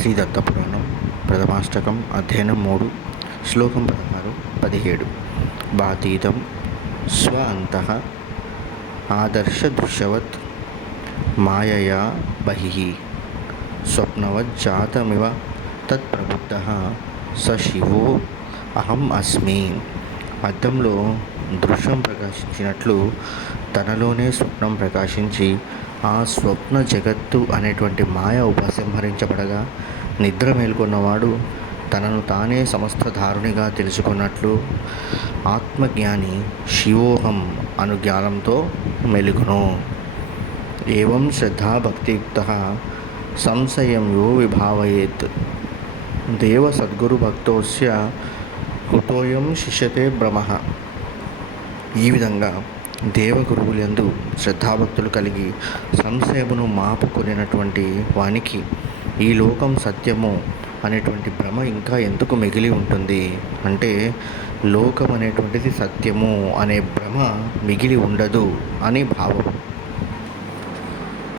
శ్రీ దత్తపురాణం ప్రథమాష్టకం అధ్యయనం 3 శ్లోకం 16-17 బాతీతం స్వ అంతః ఆదర్శదృశవత్ మాయయా బహిః స్వప్నవజ్జాతమివ తత్ప్రబుద్ధః స శివో అహం అస్మి. అద్దంలో దృశ్యం ప్రకాశించినట్లు తనలోనే స్వప్నం ప్రకాశించి ఆ స్వప్న జగత్తు అనేటువంటి మాయ ఉపసంహరించబడగా నిద్ర మేల్కొన్నవాడు తనను తానే సమస్త ధారునిగా తెలుసుకున్నట్లు ఆత్మజ్ఞాని శివోహం అను జ్ఞానంతో మెలుగును. ఏవం శ్రద్ధాభక్తియుక్తః సంశయం యో విభావయేత్ దేవ సద్గురుభక్తోస్య కుతోయం శిష్యతే భ్రమః. ఈ విధంగా దేవగురువులందు శ్రద్ధాభక్తులు కలిగి సంశయమును మాపుకొనినటువంటి వానికి ఈ లోకం సత్యము అనేటువంటి భ్రమ ఇంకా ఎందుకు మిగిలి ఉంటుంది అంటే, లోకం అనేటువంటిది సత్యము అనే భ్రమ మిగిలి ఉండదు అని భావం.